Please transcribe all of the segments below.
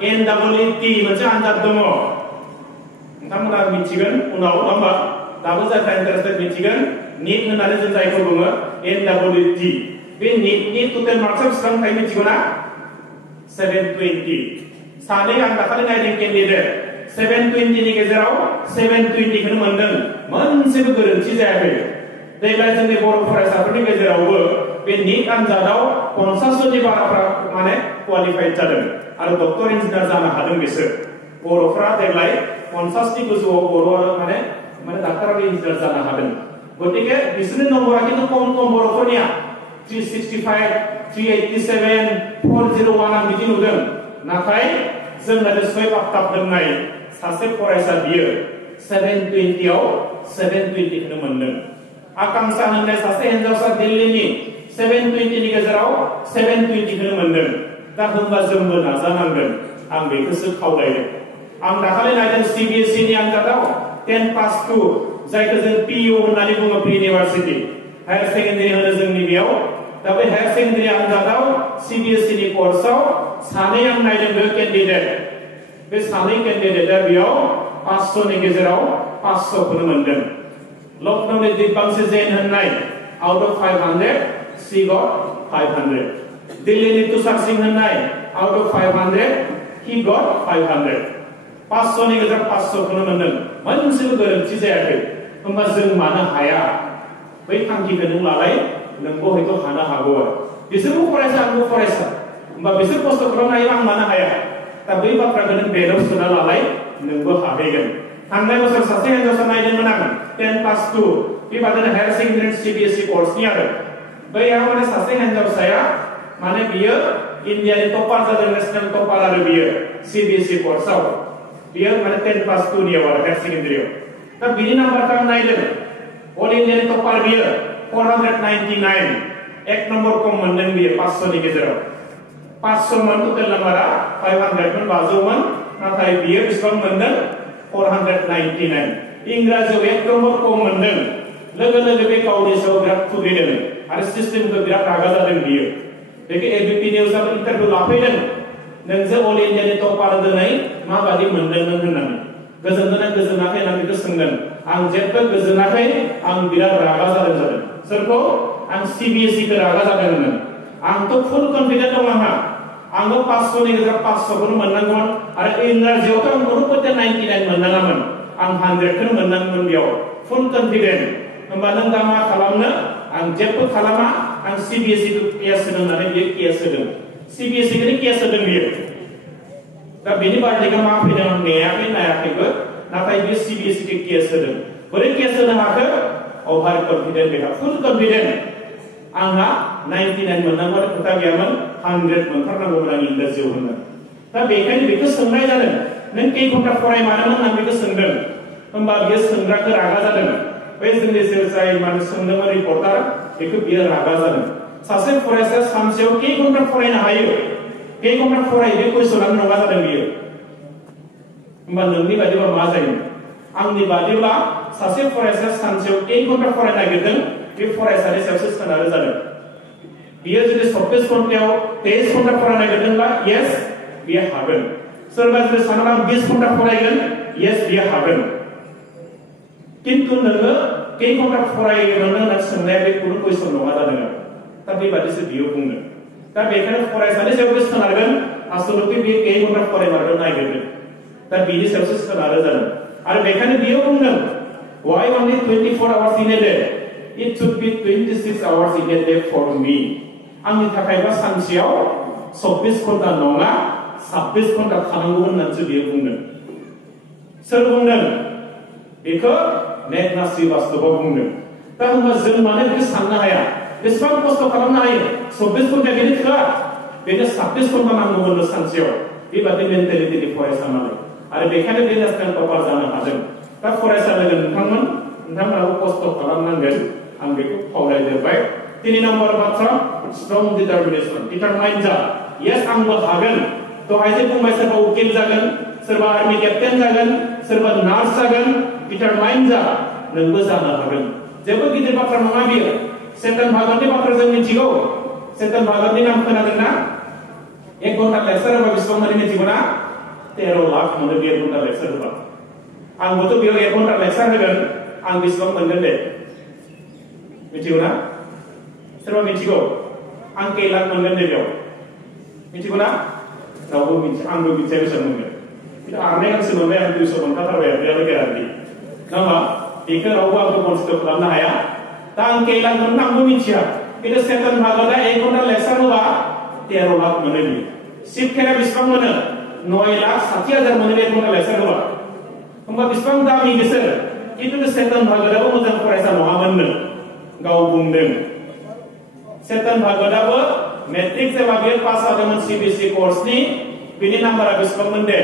NEET मोनसे आनजाद दङ नोंथांमोना मिथिगोन उनाव होमबा दाबो जायफ्रा इन्टारेस्टेड मिथिगोन NEET होननानै जों जायखौ बुङो NEET बे NEETनि टोटेल मार्कआ बेसेबां थायो मिथिगौ ना 720 सानै आं दाखालि नायदों केन्डिडेट 720 नि गेजेराव 720 खौनो मोनदों मोनसेबो गोरोन्थि जायाखै देग्लाय जोंनि बर' फरायसाफोरनि गेजेरावबो बे NEET आनजादाव 50 जननि बाराफ्रा माने क्वालिफाइड जादों आरो डक्टर इन्जिनियार जानो हादों बिसोर बर'फ्रा देग्लाय 50 नि गोजौआव बर' आरो माने डाक्टर आरो इन्जिनियार जानो हादों गतिके बिसोरनि नम्बरा खिन्थु खम बर'फोरनिया 365 387 401 आं बिदि नुदों नाथाय जोंना सुइप आप टाप दोंनाय सासे फरायसा बियो 720 आव 720 खौनो मोनदों आकांक्षा होननाय सासे हिनजावसा दिल्लीनि 720 नि गेजेराव 720 खौनो मोनदों दा होनबा जोंबो नाजानांगोन आं बेखौसो खावलायदों आं दाखालि नायदों CBSE नि आनजादाव 10 पास 2 जायखौ जों PU होननानै बुङो प्रि इउनिभार्सिटी हायर सेकेन्डारि होनो जोंनि बेयाव दा बे हायर सेकेन्डारि आनजादाव CBSE नि कर्सआव सानै आं नायदों बे केन्डिडेट बे सानै केन्डिडेटआ बेयाव 500 नि गेजेराव 500 खौनो मोनदों लखनौनि दिब्यांशी जैन होननाय आउट अफ 500 शी गॉट 500 दिल्लीनि तुषार सिंह होननाय आउट अफ 500 ही गॉट 500 500 नि गेजेराव 500 खौनो मोनदों मोनसेबो गोरोन्थि जायाखै होमबा जों मानो हाया बै थांखिखौ नों लालाय नोंबो हयथ' हानो हागौ आरो बिसोरबो फरायसा आंबो फरायसा होमबा बिसोर खस्थ' खालामनो हायो आं मानो हाया दा बै बाथ्राखौ नों बेदाव सोना लालाय नोंबो हाहैगोन थांनाय बोसोर सासे हिनजावसा नायदोंमोन आं 10 पास 2 बेबादिनो हायर सेकेन्डारि CBSE कर्सनि आरो बैयाव माने सासे हिनजावसाया माने बियो इन्डियानि टपार जादों नेशनेल टपार आरो बियो CBSE कर्सआव बियो माने 10 पास 2 नियाव आरो हायर सेकेन्डारियाव दा बिनि नाम्बारखौ आं नायदों अल इन्डियानि टपार बियो 499 एक नम्बर कम मोनदों बियो 500 नि गेजेराव 500 मोन टोटेल नाम्बारा 500 मोन 500 मोन नाथाय बियो बेसेबां मोनदों 499 इंराजियाव एक नम्बर कम मोनदों लोगो बे गावनि सायाव बिराद खुद्रिदों आरो सिस्टेमखौ बिराद रागा जादों बियो बेखौ ABP निउजआव इन्टारभिउ लाफैदों नोंजों अल इन्डियानि टपार दिनै माबादि मोनदों नों होननानै गोजोनदोंना गोजोनाखै होननानै बेखौ सोंदों आं जेबो गोजोनाखै आं बिराद रागा जादों सोरखौ आं CBSE खौ रागा जादों होननानै आंथ' फुल कन्फिडेन्ट दं आङो 500 नि गेजेराव 500 खौनो मोननांगौमोन आरो इंराजियावथ' आं खुनुमते 99 मोननाङामोन आं 100 खौनो मोननांगौमोन बेयाव फुल कन्फिडेन्ट होमबा नों दा मा खालामनो आं जेबो खालामा आं CBSE खौ केस होदों होननानै बियो केस होदों CBSE खौनो केस होदों बियो दा बेनि बारदिगा मा फैदों आं नायाखैबो नाथाय बे CBSE खौ केस होदों बोरै केस होनो हाखो अभार कन्फिडेन्ट बेहा फुल कन्फिडेन्ट आंहा 99 मोननांगौ आरो खोथा गैयामोन 100 मोनथारनांगौमोन आं इंराजियाव होनो दा बेखायनो बेखौ सोंनाय जादों नों खै घन्टा फरायमारोमोन होननानै बेखौ सोंदों होमबा बियो सोंग्राखौ रागा जादों बै जोंनि जाय माने सोंदोंमोन रिपर्टार बेखौ बियो रागा जादों सासे फरायसाया सानसेयाव खै घन्टा फरायनो हायो खै घन्टा फरायो बे कुइसनानो नङा जादों बियो होमबा नोंनि बादिबा मा जायो आंनि बादिब्ला सासे फरायसाया सानसेयाव खै घन्टा फरायनो नागिरदों बे फरायसानि सायावसो सोनारो जादों बियो जुदि 24 घन्टायाव 23 घन्टा फरायनो नागिरदोंब्ला येस बियो हागोन सोरबा जुदि सानोब्ला 20 घन्टा फरायगोन येस बियो हागोन किन्तु नोङो खै घन्टा फरायगोन होननानै सोंनाया बे कुनु कुइसन नङा जादों दा बेबादिसो बियो बुंदों दा बेखायनो फरायसानि सायावबो सोनारगोन आसलते बे खै घन्टा फरायमारनो नागिरदों दा बिनि सायावसो सोनारो जादों आरो बेखायनो बियो बुंदों why only 24 hours in a day it should be 26 hours in a day for me आंनि थाखायबा सानसेयाव 24 घन्टा नङा 26 घन्टा थानांगौ होननानैसो बियो बुंदों सोर बुंदों बेखौ मेघना श्रीवास्तवआ बुंदों दा होनबा जों मानो बेखौ साननो हाया बेसेबां खस्थ' खालामनो हायो 24 घन्टा बेनो थोआ बेनो 26 घन्टा नांगौमोन सानसेयाव बेबादि मेन्टेलिटिनि फरायसा नालाय आरो बेखायनो बे नेसनेल टपार जानो हादों दा फरायसा लोगो नोंथांमोनाबो खस्थ' खालामनांगोन आं बेखौ खावलायदेरबाय 3 नम्बर बाथ्रा स्ट्रं डिटारमिनेशन डिटारमाइन जा यस आंबो हागोन दहाय जे बुंबाय सोरबा उकिल जागोन सोरबा आर्मि केप्टेन जागोन सोरबा नार्स जागोन डिटारमाइन जा नोंबो जानो हागोन जेबो गिदिर बाथ्रा नङा बियो चेतन भागतनि बाथ्रा जों मिथिगौ चेतन भागतनि नाम खोनादोंना 1 घन्टा लेक्चार होबा बेसेबां माने मिथिगौ ना 13 लाख मोनो बे 1 घन्टा लेक्चार होबा आंबोथ' बेयाव 1 घन्टा लेक्चार होगोन आं बेसेबां मोनगोन दे मिथिगौ ना सोरबा मिथिगौ आं कई लाख मोनगोन दे बेयाव मिथिगौ ना रावबो मिथिया आंबो मिथिया बेसेबां मोनगोन किन्तु आरनाय गांसे मोनबाय आं 200 मोनखाथारबाय बेयाव गेरान्टि नङा होमबा बेखौ रावबो आंखौ कनसिडार खालामनो हाया दा आं कई लाख मोनगोन आंबो मिथिया किन्तु सेतन भागवतआ 1 घन्टा लेक्चार होबा 13 लाख मोनो बियो शिव खेरा बेसेबां मोनो 9,60,000 मोनो 1 घन्टा लेक्चार होबा होमबा बेसेबां दामि बिसोर किन्तु सेतन भागवतआबो मोजां फरायसा नङामोननो गाव बुंदों सेतन भागवतआबो मेट्रिक जेब्ला बियो पास जादोंमोन सीबीएसई कर्सनि बिनि नाम्बारा बेसेबांमोन दे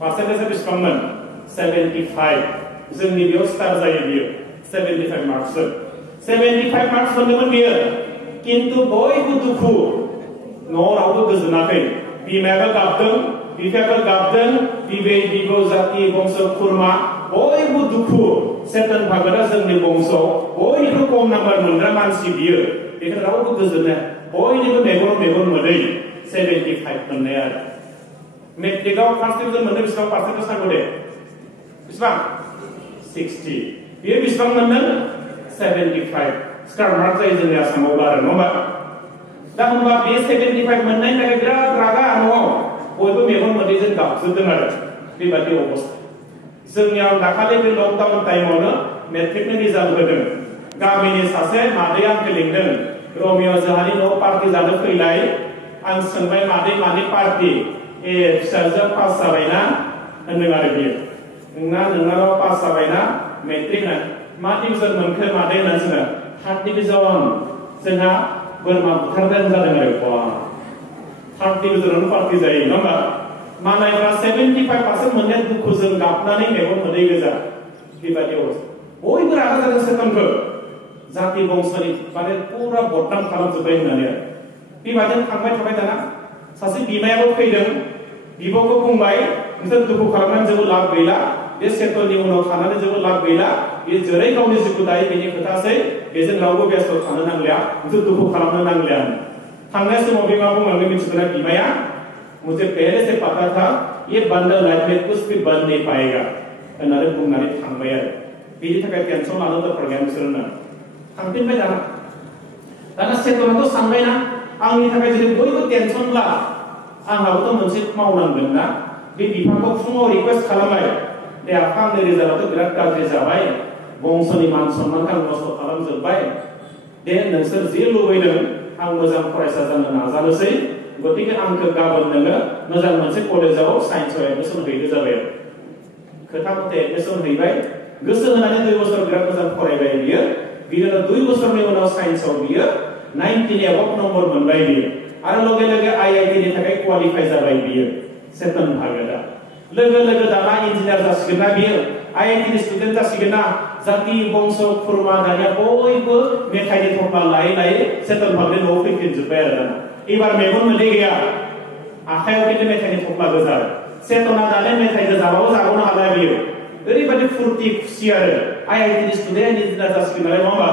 पार्सेन्टेजआ बेसेबांमोन 75 जोंनि बेयाव स्टार जायो बियो 75 मार्क्स 75 मार्क्स मोनदोंमोन बियो किन्तु बयबो दुखु न'आव रावबो गोजोनाखै बिमायाबो गाबदों बिफायाबो गाबदों बिबै बिबौ जाति बंश खुरमा बयबो दुखु सेतन भागवतआ जोंनि बंशआव बयनिख्रुइ खम नाम्बार मोनग्रा मानसि बियो बेखौ रावबो गोजोननाय बयनिबो मेगन मोदै 75 मोननाय आरो मेट्रिकआव फार्स्ट डिभिजन मोननो बेसेबां पार्सेन्टेज नांगौ दे बेसेबां 60 बियो बेसेबां मोनदों 75 स्टार मार्क जायो जोंनि आसामाव आरो नङा होमबा दा होमबा बे 75 मोननायनि थाखाय बिराद रागा न'आव बयबो मेगन मोदैजों गाबजोबदों आरो बेबादि अबस्था जोंनियाव दाखालि बे लकडाउन टाइमावनो मेट्रिकनि रिजाल्ट होदों गामिनि सासे मादैया आंखौ लिंदों रमिय' जोंहानि न'आव पार्टि जानो फैलाय आं सोंबाय मादै मानि पार्टि फिसाजोआ पास जाबायना होनदों आरो बियो नोंनाव पास जाबायना मेट्रिक मा डिभिजन मोनखो मादै होनना जोङो 3rd डिभिजन जोंहा बोरमा बुथारदों जादों आरो 3rd डिभिजनावनो पार्टि जायो नङा होमबा मालायफ्रा 75% मोननाय दुखुजों गाबनानै मेगन मोदै गोजा बेबादि अबस्था बयबो रागा जादों सेतनखौ जाति बंशनि माने पुरा बदनाम खालामजोब्बाय होननानै बेबादिनो थांबाय थाबाय दाना सासे बिमायाबो फैदों बिब'खौ बुंबाय नोंसोर दुखु खालामनानै जेबो लाब गैला बे सेतननि उनाव थानानै जेबो लाब गैला बे जेरै गावनि जिउखौ दायो बेनि खोथासै बेजों रावबो बेस्थ' थानो नांलिया नोंसोर दुखु खालामनो नांलिया थांनाय समाव बे मा बुंलांदों मिथिगौना बिमाया मुझे पहले से पता था ये बंदर लाइफ में कुछ भी बन नहीं पाएगा होननानै बुंनानै थांबाय आरो बेनि थाखाय टेनसन लानो दरकार गैया नोंसोरनो थांफिनबाय दाना सेतनाथ' सानबायना आंनि थाखाय जुदि बयबो टेनसनब्ला आंहाबोथ' मोनसे मावनांगोन ना बे बिफाखौ फुङाव रिक्वेस्ट खालामबाय दे आफा आंनि रिजाल्टआथ' बिराद गाज्रि जाबाय बंशनि मान सन्मानखौ आं नस्थ' खालामजोब्बाय दे नोंसोर जे लुबैदों आं मोजां फरायसा जानो नाजानोसै गतिके आंखौ गाबोन नोङो मोजां मोनसे कलेजाव साइन्सआव एडमिसन हैनो जाबाय खोथा मथे एडमिसन हैबाय गोसो होनानै 2 बोसोर बिराद मोजां फरायबाय बियो 2 बोसोरनि उनाव साइन्सआव बियो 90 एबभ नम्बर मोनबाय बियो आरो लगे लगे आईआईटी नि थाखाय क्वालिफाइ जाबाय बियो सेतन भागवतआ लोगो दाना इन्जिनियार जासिगोन ना बियो आईआईटी नि स्टुडेन्ट जासिगोन ना जाति बंश खुरमा दानिया बयबो मेथाइनि थफ्ला लायै सेतन भागवतनि न'आव फैफिनजोब्बाय आरो दाना एबार मेगन मोदै गैया आखायाव किन्तु मेथाइनि थफ्ला गोजा सेतना दालाय मेथाइजों जाबाबो जागौनो हाला बियो ओरैबादि फुर्ति खुसि आरो आईआईटी नि स्टुडेन्ट इन्जिनियार जासिगोन नालाय नङा होमबा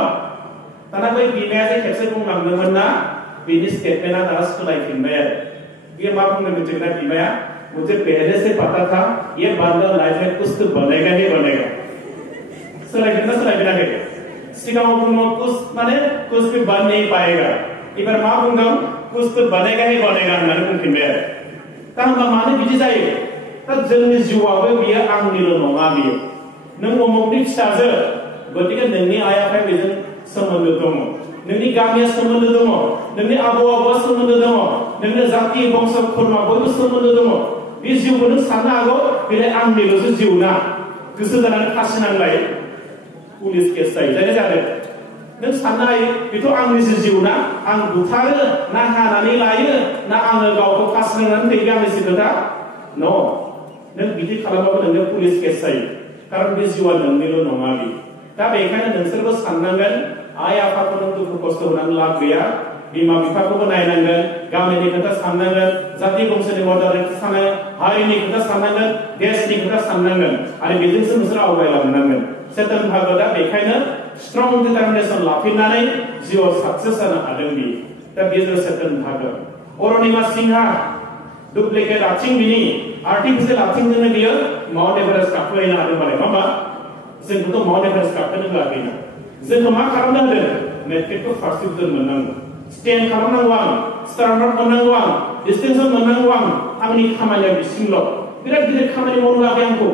दाना बै बिमाया जे खेबसे बुंलांदोंमोन ना बिनि स्टेटमेन्टआ दाना सोलायफिनबाय आरो बियो मा बुंनो मिथिगौना बिमाया मुझे पहले से पता था ये बंदर लाइफ में कुछ तो बनेगा ही बनेगा सोलायफिनना सोलायफिनाखै सिगाङाव बुंदों कुछ माने कुछ भी बन नहीं पाएगा एबार मा बुंदों कुछ तो बनेगा ही बनेगा होननानै बुंफिनबाय आरो दा होनबा मानो बिदि जायो दा जोंनि जिउआबो बियो आंनिल' नङा बियो नों अमुकनि फिसाजो गतिके नोंनि आइ आफाया बेजों सोमोन्दो दङ नोंनि गामिया सोमोन्दो दङ नोंनि आबौ आबौआ सोमोन्दो दङ नोंनि जाति बंश खुरमा बयबो सोमोन्दो दङ बे जिउखौ नों साननो हागौ बेलाय आंनिल'सो जिउ ना गोसो जानानै फासि नांलाय पुलिस केस जायो जादों नों साननो हायो बेथ' आंनिसो जिउ ना आं बुथारो ना हानानै लायो ना आङो गावखौ फासि नांनानै थैयो आंनिसो खोथा न' नों बिदि खालामबाबो नोंनो पुलिस केस जायो कारन बे जिउआ नोंनिल' नङा बे दा बेखायनो नोंसोरबो साननांगोन आइ आफाखौ नों दुखु खस्थ' होनानै लाब गैया बिमा बिफाखौबो नायनांगोन गामिनि खोथा साननांगोन जाति बंशनि मर्यादानि खोथा साननांगोन हारिनि खोथा साननांगोन देशनि खोथा साननांगोन आरो बेजोंसो नोंसोर आवगायलांनांगोन सेतन भागवतआ बेखायनो स्ट्रं डिटारमिनेसन लाफिननानै जिउआव साक्सेस जानो हादों बि दा बेयो सेतन भागवत अरुणिमा सिंहा डुप्लिकेट आथिं बिनि आर्टिफिशियल आथिंजोंनो बियो माउन्ट एभारेस्ट गाखोहैनो हादों मालाय नङा होमबा जोंखौथ' माउन्ट एभारेस्ट गाखोनो होआखैना जोंखौ मा खालामनो होदों मेट्रिकखौ फार्स्ट डिभिजन मोननांगौ स्टेन्ड खालामनांगौ आं स्टारमार्क मोननांगौ आं डिस्टिंसन मोननांगौ आंनि खामानिया बिसिमल' बिराद गिदिर खामानि मावनो होआखै आंखौ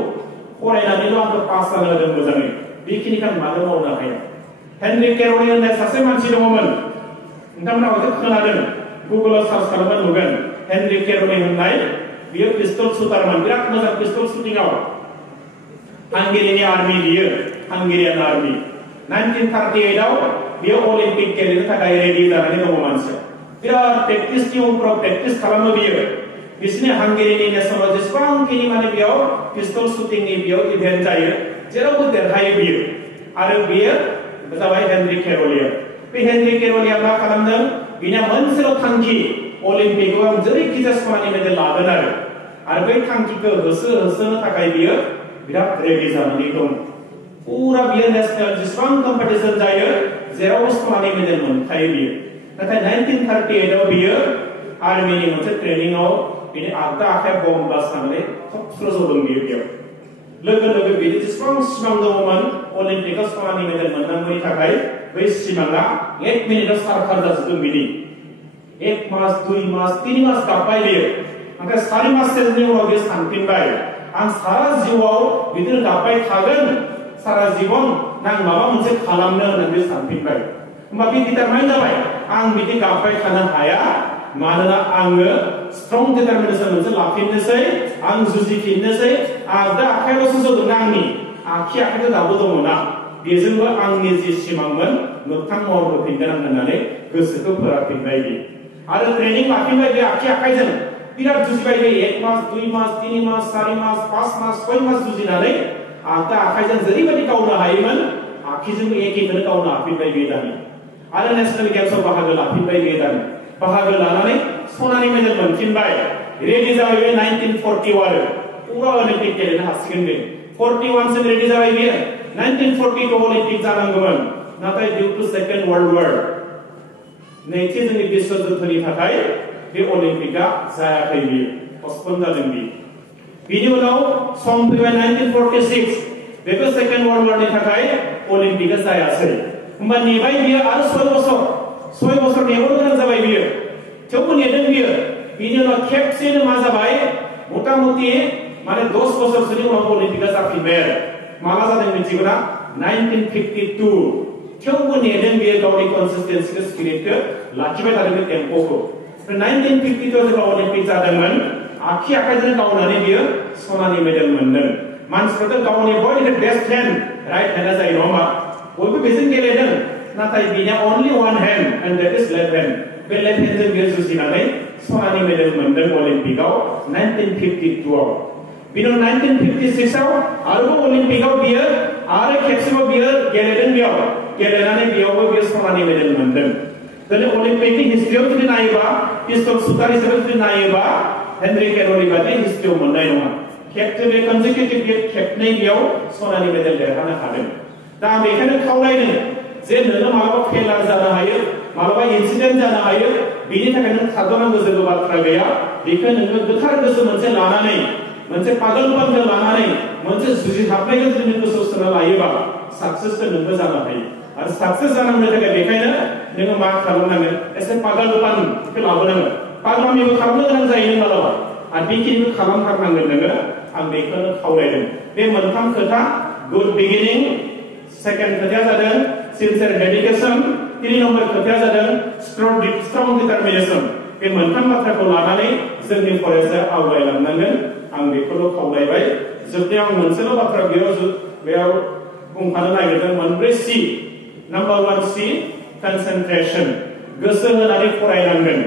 फरायनानैल' आंखौ पास जानो होदों मोजाङै बेखिनिखौ आं मानो मावनो हाया हेनरी केर'ली होननाय सासे मानसि दङमोन नोंथांमोना हयथ' खोनादों गुगोलाव सार्च खालामबा नुगोन हेनरी केर'ली होननाय बियो पिस्तल शुटारमोन बिराद मोजां पिस्तल शुटिंआव हांगेरिनि आर्मि बियो हांगेरियान आर्मि 1938 आव बियो अलिम्पिक गेलेनो थाखाय रेडि जानानै दङ मानसिया बिराद प्रेक्टिसनि उनफ्राव प्रेक्टिस खालामो बियो बिसोरनि हांगेरिनि नेसनाव जेसेबांखिनि माने बेयाव पिस्तल शुटिंनि बेयाव इभेन्ट जायो जेरावबो देरहायो बियो आरो बियो जाबाय हेनरी केर'लीया बे हेनरी केर'लीया मा खालामदों बिना मोनसेल' थांखि अलिम्पिकआव आं जेरैखिजाया सनानि मेडेल लागोन आरो बै थांखिखौ होसोनो थाखाय बियो बिराद रेडि जानानै दं पूरा बियो नेशनेल जेसेबां कम्पिटिशन जायो जेरावबो सनानि मेडेल मोनखायो बियो नाथाय 1938 आव बियो आर्मिनि मोनसे ट्रेनिंआव बिनि आगदा आखाइ बम ब्लास्ट जानानै थबस्र' जदों बियो बेयाव लोगो लोगो बिनि जेसेबां सिमां दङमोन अलिम्पिकआव सनानि मेडेल मोननांगौनि थाखाय बै सिमाङा 1 मिनिटाव सारखार जाजोबदों बिनि 1 मास 2 मास 3 मास गाबबाय बियो नाथाय 4 मासनि उनाव बियो सानफिनबाय आं सारा जिउआव बिदिनो गाबबाय थागोन सारा जीवन आं माबा मोनसे खालामनो होननानै सानफिनबाय होमबा बे डिटारमाइन जाबाय आं बिदि गाबबाय थानो हाया मानोना आङो स्ट्रं डिटारमिनेशन मोनसे लाफिननोसै आं जुजिफिननोसै आगदा आखाइल'सो जदों आंनि आखि आखाइथ' दाबो दङना बेजोंबो आंनि जि सिमांमोन मोगथां महर होफिनगोन आं होननानै गोसोखौ फोराफिनबाय बे आरो ट्रेनिं लाफिनबाय बे आखि आखाइजों बिराद जुजिबाय बे 1 मास 2 मास 3 मास 4 मास 5 मास 6 मास जुजिनानै आगदा आखाइजों जेरैबायदि गावनो हायोमोन आखिजोंबो एखेखौनो गावनो हाफिनबाय बे दानि आरो नेशनेल गेम्सआव बाहागो लाफिनबाय बे दानि बाहागो लानानै सनानि मेडेल मोनफिनबाय रेडि जाबाय बे 1940 आरो पूरा अलिम्पिक गेलेनो हासिगोन बे 41 सिम रेडि जाबाय बियो 1942 अलिम्पिक जानांगौमोन नाथाय डिउ टु सेकेन्ड वर्ल्ड वार नैथि जोंनि विश्व युद्धनि थाखाय बे अलिम्पिकआ जायाखै बियो पस्टपन जादों बियो बिनि उनाव सम फैबाय 1946 बेबो सेकेन्ड वर्ल्ड वारनि थाखाय अलिम्पिकआ जायासै होमबा नेबाय बियो आरो 6 बोसोर नेबावनो गोनां जाबाय बियो थेवबो नेदों बियो बिनि उनाव खेबसेनो मा जाबाय मथा मथि माने 10 बोसोरसोनि उनाव अलिम्पिकआ जाफिनबाय आरो माला जादों मिथिगौना 1952 थेवबो नेदों बियो गावनि कनसिस्टेन्सिखौ स्पिरिटखौ लाखिबाय थादों बे टेम्प'खौ 1952 जेब्ला अलिम्पिक जादोंमोन आखि आखाइजों गावनानै बियो सनानि मेडेल मोनदों मानसिफ्राथ' गावनि बयनिख्रुइ बेस्ट हेन्ड राइट हेन्डआ जायो नङा होमबा बयबो बेजों गेलेदों नाथाय बिनिया अनलि one hand and that is left hand बे लेफ्ट हेन्डजों बियो जुजिनानै सनानि मेडेल मोनदों अलिम्पिकआव 1952 आव बिनि उनाव 1956 आव आरोबाव अलिम्पिकआव बियो आरो खेबसेबाव बियो गेलेदों बेयाव गेलेनानै बेयावबो बियो सनानि मेडेल मोनदों दिनै अलिम्पिकनि हिस्ट्रियाव जुदि नायोबा पिस्तल शुटार हिसाबै जुदि नायोबा हेनरी केर'ली बादि हिस्ट्रियाव मोननाय नङा खेबसे कनजिकिउटिभ खेबनै बेयाव सनानि मेडेल देरहानो हादों दा आं बेखायनो खावलायदों जे नोङो मालाबा फेलार जानो हायो मालाबा इन्सिडेन्ट जानो हायो बेनि थाखाय नों थाद'नांगौ जेबो बाथ्रा गैया बेखौ नोङो गोथार गोसो मोनसे लानानै मोनसे पागलपनखौ लानानै मोनसे जुजिहाबनायखौ जुदि नों गोसोआव सोना लायोबा साक्सेसखौ नोंबो जानो हायो आरो साक्सेस जानांगौ थाखाय बेखायनो नोङो मा खालामनांगोन एसे पागलपनखौ लाबोनांगोन पागलामिबो खालामनो गोनां जायो नों मालाबा आरो बेखिनिबो खालामथारनांगोन नोङो आं बेखौनो खावलायदों बे मोनथाम खोथा गुड बिगिनिं सेकेन्ड खोथाया जादों सिनसियार डेडिकेशन 3 नम्बर खोथाया जादों स्ट्रं डिटारमिनेशन बे मोनथाम बाथ्राखौ लानानै जोंनि फरायसाया आवगायलांनांगोन आं बेखौल' खावलायबाय जोबनायाव आं मोनसेल' बाथ्रा बेयाव बुंफानो नागिरदों मोनब्रै सि नाम्बार 1 सि कनसेन्ट्रेशन गोसो होनानै फरायनांगोन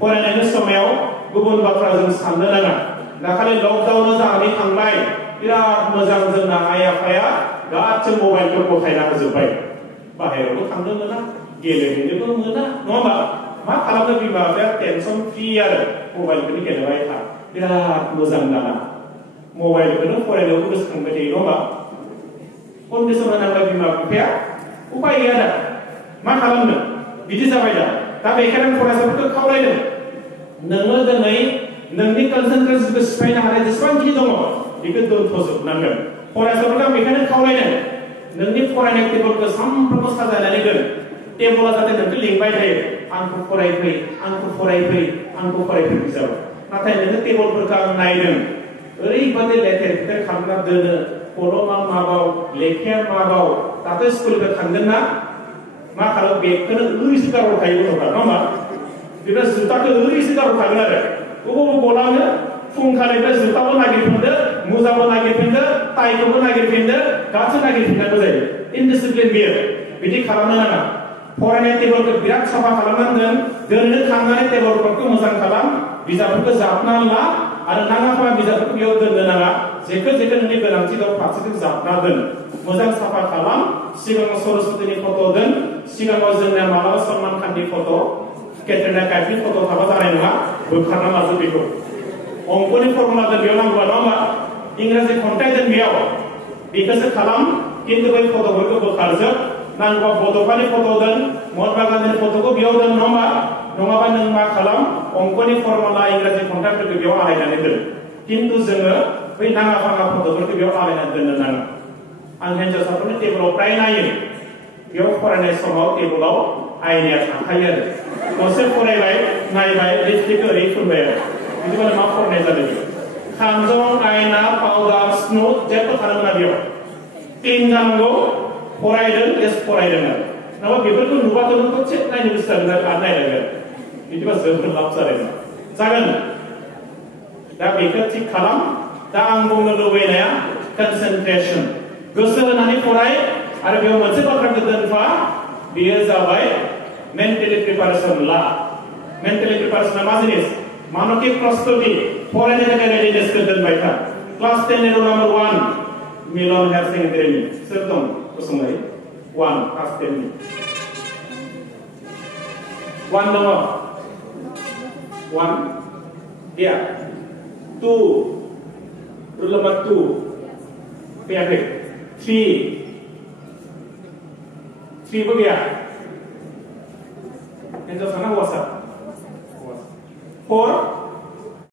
फरायनायनि समाव गुबुन बाथ्रा जों साननो नाङा दाखालि लकडाउन जानानै थांबाय बिराद मोजां जोंना आइ आफाया गासै मबाइलखौ गथायना होजोब्बाय बाहेरावबो थांनो मोना गेलेहैनोबो मोना नङा होमबा मा खालामनो बिमा बिफाया टेनसन फ्रि आरो मबाइलखौनो गेलेबाय था बिराद मोजां दाना मबाइलखौनो फरायनायावबो गोसोखांबाय थायो नङा होमबा कन्डिसन होनांबाय बिमा बिफाया उपाय गैया दा मा खालामनो बिदि जाबाय दा बेखायनो फरायसाफोरखौ खावलायदों नोङो दिनै नोंनि कनसेन्ट्रेसनखौ सिफायनो हानाय जेसेबांखिनि दङ बेखौ दोनथ'जोबनांगोन फरायसाफोरखौ आं बेखायनो खावलायदों नोंनि फरायनाय टेबोलखौ सानफ्रोमबो साजायनानै दोन टेबोला जाहाथे नोंखौ लिंबाय थायो आंखौ फरायफै आंखौ फरायफै आंखौ फरायफै बिजाबाव नाथाय नोङो टेबोलफोरखौ आं नायदों ओरैबादि लेथेर फेथेर खालामना दोनो कलमा माबाव लेखाया माबाव दाथ' स्कुलखौ थांगोन ना मा खालाम बेगखौनो ओरैसो गारहरखायो गथ'फ्रा नङा होमबा बेनिफ्राय जुथाखौ ओरैसो गारहरखागोन आरो बबाव गलाङो फुंखानिफ्राय जुथाबो नागिरफिनदो मुजाबो नागिरफिनदो टाइखौबो नागिरफिनदो गासै नागिरफिननांगौ जायो इनडिसिप्लिन बियो बिदि खालामनो नाङा फरायनाय टेबोलखौ बिराद साफा खालामनांगोन दोननो थांनानै टेबोलफोरखौ मोजां खालाम बिजाबफोरखौ जाबना ला आरो नाङा फाङा बिजाबफोरखौ बेयाव दोननो नाङा जेखौ नोंनि गोनांथि दं फारसेथिं जाबना दोन मोजां साफा खालाम सिगाङाव सरस्वतीनि फट' दोन सिगाङाव जोंना मालाबा सलमान खाननि फट' केट्रिना काइफनि फट' थाबा जानाय नङा बोखारना लाजोब बेखौ अंकनि फर्मुला दोन बेयाव नांगौबा नङा होमबा इंराजि खन्थाइ दोन बेयाव बेखौसो खालाम खिन्थु बै फट'फोरखौ बोखारजोब नांगौबा बड'फानि फट' दोन महात्मा गान्धीनि फट'खौ बेयाव दोन नङा होमबा नङाबा नों मा खालाम अंकनि फर्मुला इंराजि खन्थाइफोरखौ बेयाव आलायनानै दोन खिन्थु जोङो बै नाङा फाङा फट'फोरखौ बेयाव आलायनानै दोननो नाङा आं हिन्जावसाफोरनि टेबोलाव प्राय नायो बेयाव फरायनाय समाव टेबोलाव आयनाया थाखायो आरो दसे फरायबाय नायबाय लिपस्टिकखौ ओरै फुनबाय आरो बिदिबानो मा फरायनाय जादों खानजं आयना पाउडार स्नो जेबो थानो मोना बेयाव क्लिन जानांगौ फरायदों एस फरायदों आरो नङाबा बेफोरखौ नुबाथ' नों खनसे नायनो गोसो जागोन आरो नायलायगोन बिदिबा जोबोद लाब जागोन दा बेखौ थिग खालाम दा आं बुंनो लुबैनाया कनसेन्ट्रेसन गोसो होनानै फराय आरो बेयाव मोनसे बाथ्राखौ दोनफा बेयो जाबाय मेन्टेलि प्रिपारेसन ला मेन्टेलि प्रिपारेसना मा जिनिस मानसिक प्रस्तुति फरायनो थाखाय रेडिनेसखौ दोनबाय था क्लास 10 नि रुल नम्बर 1 मिलन हायार सेकेन्डारिनि सोर दं गसंनाय 1 क्लास 10 नि 1 दङ 1 गैया 2 रुल नम्बर 2 फैयाखै 3 बो गैया हिन्जावसा ना हौवासा 4